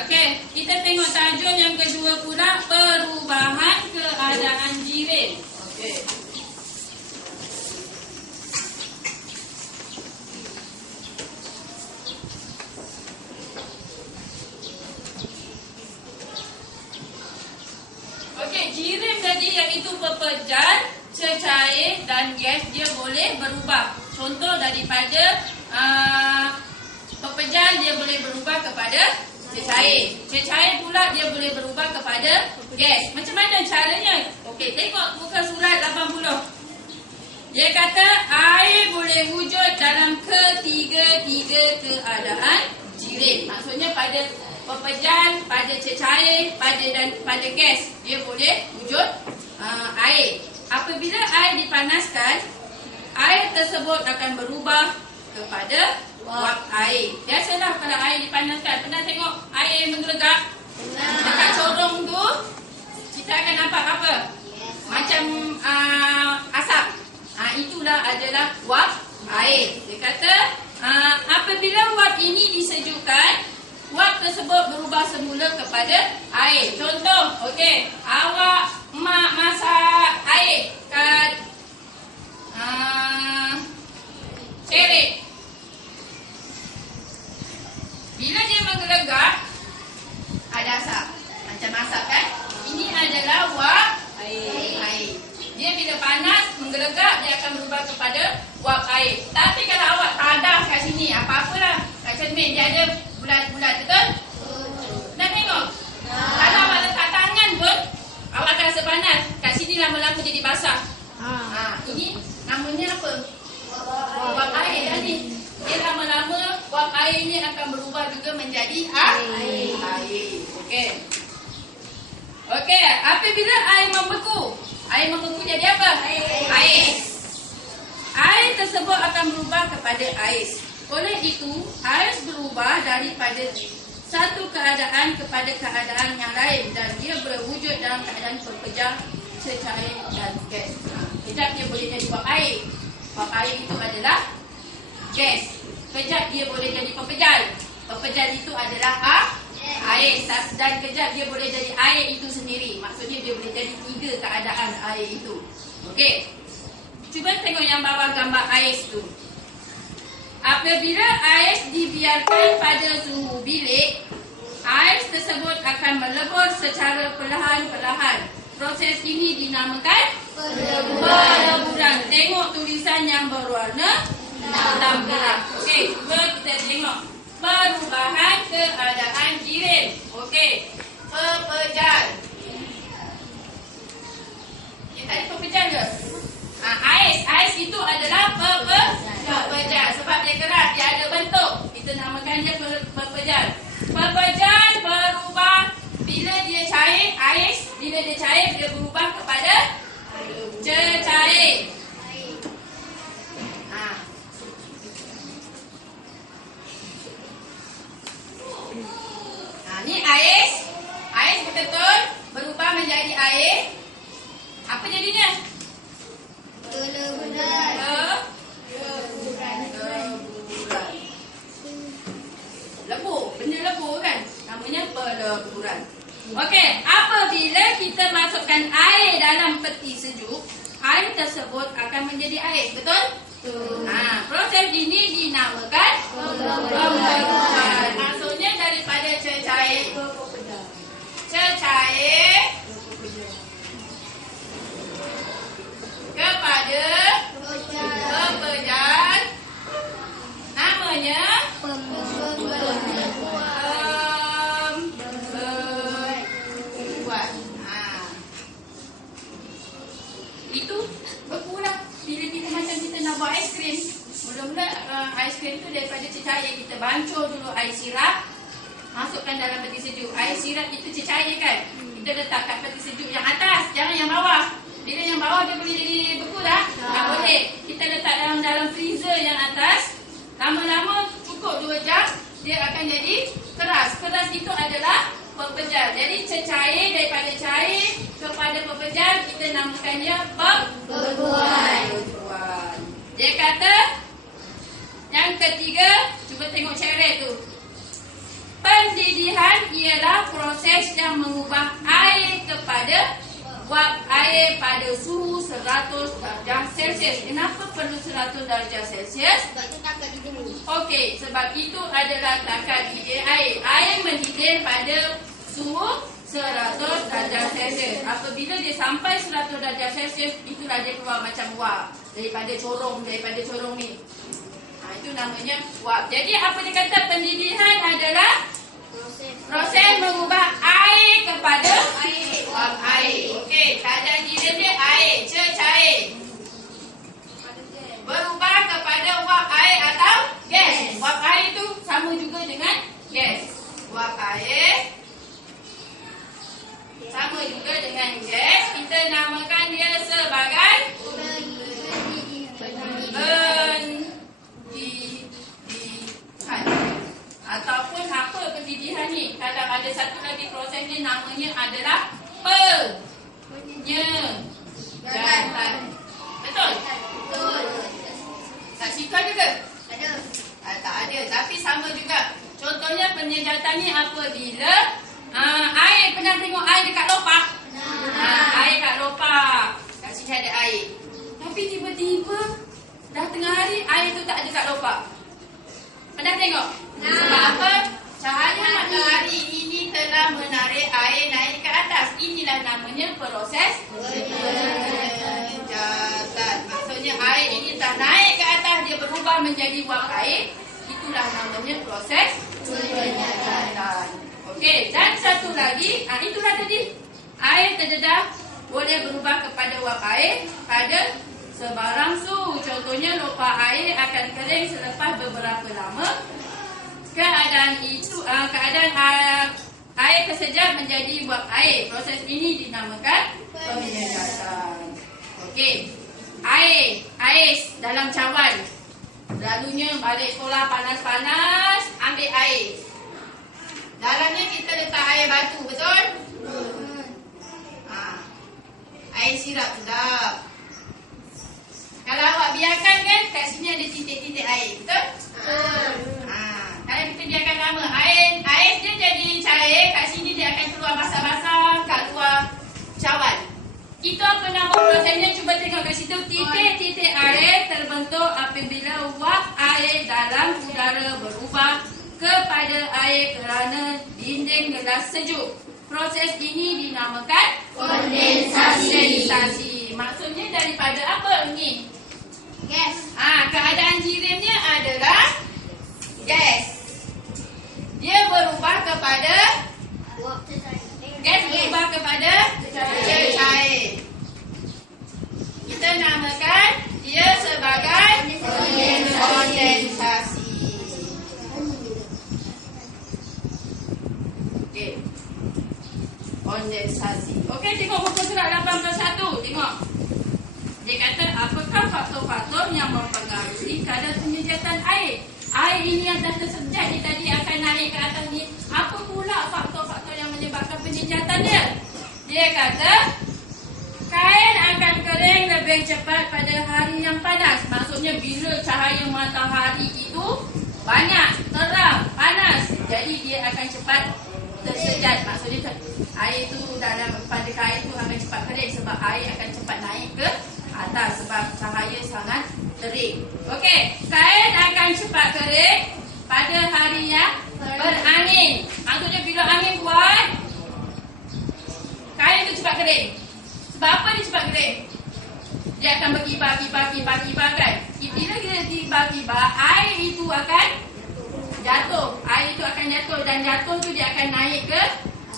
Okey, kita tengok tajuk yang kedua pula, perubahan keadaan jirim. Okey. Okey, jirim tadi iaitu pepejar, cecair dan gas dia boleh berubah. Contoh daripada pepejar dia boleh berubah kepada cecair. Cecair pula dia boleh berubah kepada gas. Macam mana caranya? Okey, tengok muka surat 80. Dia kata air boleh wujud dalam ketiga-tiga keadaan jirim. Maksudnya pada pepejar, pada cecair, pada gas dia boleh wujud air. Apabila air dipanaskan, air tersebut akan berubah kepada wap air. Biasalah kalau air dipanaskan, pernah tengok air menggelegak? Dekat corong tu kita akan nampak apa? Macam asap. Itulah adalah wap air. Dia kata apabila wap ini disejukkan, wap tersebut berubah semula kepada air. Contoh, okey, awak mak masak air kat cerit. Bila dia menggelegak, ada asap. Macam asap kan? Ini adalah wap air. Dia bila panas, menggelegak, dia akan berubah kepada wap air. Tapi kalau awak tadah kat sini, apa-apalah. Kat cermin dia ada bulat-bulat, betul? Nak tengok? Kalau awak letak tangan pun, awak akan rasa panas. Kat sini lama-lama jadi basah. Ini namanya apa? Wap air tadi. Dia lama-lama wap air ni akan berubah juga menjadi air. Okey. Okey, apabila air membeku, jadi apa? Air. Air tersebut akan berubah kepada ais. Oleh itu, ais berubah daripada satu keadaan kepada keadaan yang lain dan dia berwujud dalam keadaan pepejar, cecair dan gas. Kejap dia boleh jadi wap air. Wap air itu adalah gas. Kejap dia boleh jadi pepejar. Pepejar itu adalah air. Dan kejap dia boleh jadi air itu sendiri. Maksudnya dia boleh jadi tiga keadaan air itu. Okey. Cuba tengok yang bawah gambar ais tu. Apabila ais dibiarkan pada suhu bilik, ais tersebut akan melebur secara perlahan-perlahan. Proses ini dinamakan peleburan. Tengok tulisan yang berwarna hitam merah. Okey, cuba kita tengok perubahan keadaan jirim. Okey, pepejar. Kita ada pepejar ke? Ais itu adalah pepejar. Sebab dia keras, dia ada bentuk. Kita namakan dia pepejar. Pepejar berubah bila dia cair. Ais bila dia cair, dia berubah kepada cecair. Ni ais. Ais betul-betul berubah menjadi air. Apa jadinya? Peleburan. Lebur. Benda lebur kan? Namanya peleburan. Okey, apabila kita masukkan air dalam peti sejuk, air tersebut akan menjadi air. Betul? Proses ini dinamakan peleburan. Maksudnya daripada cecair kepada pepejar, namanya pembuat. Itu berkurang bila kita macam kita nak buat aiskrim. Mula-mula aiskrim tu daripada cecair, kita bancur dulu air sirap, masukkan dalam peti sejuk. Air sirap itu cecair kan? Kita letak kat peti sejuk yang atas, jangan yang bawah. Bila yang bawah dia boleh jadi beku dah? Tak boleh. Kita letak dalam freezer yang atas. Lama-lama cukup 2 jam, dia akan jadi keras. Keras itu adalah pepejar. Jadi cecair daripada cair kepada pepejar, kita namakan dia peleburan. Dia kata yang ketiga, cuba tengok ceret tu. Pendidihan ialah darjah Celsius. Okey, sebab itu adalah takar didih air. Air mendidih pada suhu 100 darjah Celsius. Apabila dia sampai 100 darjah Celsius, itulah dia keluar macam wap daripada corong ni. Itu namanya wap. Jadi apa dia kata, pendidihan adalah proses mengubah air kepada wap air. Okey, keadaan jirim dia air, cair. Berubah kepada wap air atau gas. Wap air itu sama juga dengan gas. Wap air sama juga dengan gas. Kita namakan dia sebagai pendidihan. Ataupun apa pendidihan ni? Kalau ada satu lagi proses ni, namanya adalah penyejatan. Betul? Betul. Tak Syika juga? Ada. Tak ada, tapi sama juga. Contohnya penyejatan ni apabila air, pernah tengok air dekat lopak? Air kat lopak. Kat sini ada air. Tapi tiba-tiba dah tengah hari, air tu tak ada kat lopak. Pernah tengok? Sebab apa? Cahaya matahari ini telah menarik air naik ke atas. Inilah namanya proses penjatan. Maksudnya air ini dah naik ke atas, dia berubah menjadi wap air. Itulah namanya proses penjatan. Okey, dan satu lagi, itulah tadi. Air terdedah boleh berubah kepada wap air pada sebarang suhu. Contohnya lopak air akan kering selepas beberapa lama. Keadaan air kesejap menjadi wap air. Proses ini dinamakan penyejatan. Okey. Air dalam cawan. Lalunya balik sekolah panas-panas, ambil air. Dalamnya kita letak air batu, betul? Air sirap sedap. Kalau awak biarkan kan, kat sini ada titik-titik air, betul? Kalau kita biarkan lama, air dia jadi cair, kat sini dia akan keluar basah-basah kat luar cawan. Itu apa nama prosesnya? Cuba tengok kat situ. Titik-titik air terbentuk apabila wap air dalam udara berubah kepada air kerana dinding gelas sejuk. Proses ini dinamakan kondensasi. Maksudnya daripada apa ni? Gas. Keadaan jirimnya adalah gas. Dia berubah kepada gas, berubah kepada cair. Kita namakan dia sebagai kondensasi. Okey. Kondensasi. Okey, tengok muka surat 81. Tengok. Dia kata, apakah faktor-faktor yang mempengaruhi kadar penyejatan air? Air ini yang dah tersejat ni tadi akan naik ke atas ni. Apa pula faktor-faktor yang menyebabkan penyejatan dia? Dia kata, kain akan kering lebih cepat pada hari yang panas. Maksudnya bila cahaya matahari itu banyak, terang, panas, jadi dia akan cepat tersejat. Maksudnya air tu dalam pada kain tu akan cepat kering sebab air akan cepat naik ke atas sebab cahaya sangat terik. Okey, kain akan cepat kering pada hari yang berangin. Maksudnya bila angin kuat, kain tu cepat kering. Sebab apa dia cepat kering? Dia akan berkibar kan. Bila dia kibar-kibar, air itu akan jatuh. Air itu akan jatuh dan jatuh tu dia akan naik ke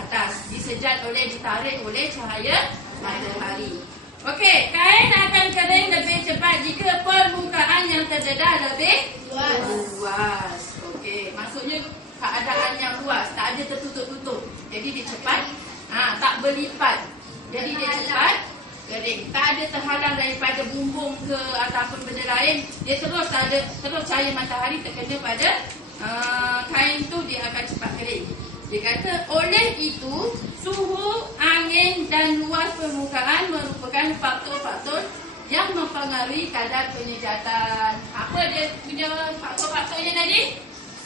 atas. Ditarik oleh cahaya matahari. Okey, kain akan kering lebih cepat jika permukaan yang terdedah lebih luas. Okey, maksudnya keadaan yang luas, tak ada tertutup-tutup. Jadi dia cepat, tak berlipat. Jadi dia cepat kering. Tak ada terhalang daripada bumbung ke ataupun benda lain. Dia terus cahaya matahari terkena pada kain tu, dia akan cepat kering. Dia kata, oleh itu, suhu, angin dan luas permukaan merupakan faktor-faktor yang mempengaruhi kadar penyejatan. Apa dia punya faktor-faktornya tadi?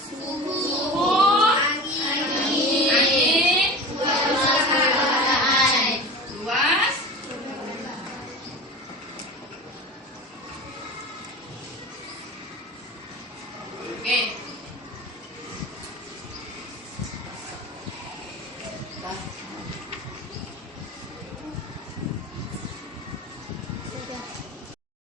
Suhu, angin, luas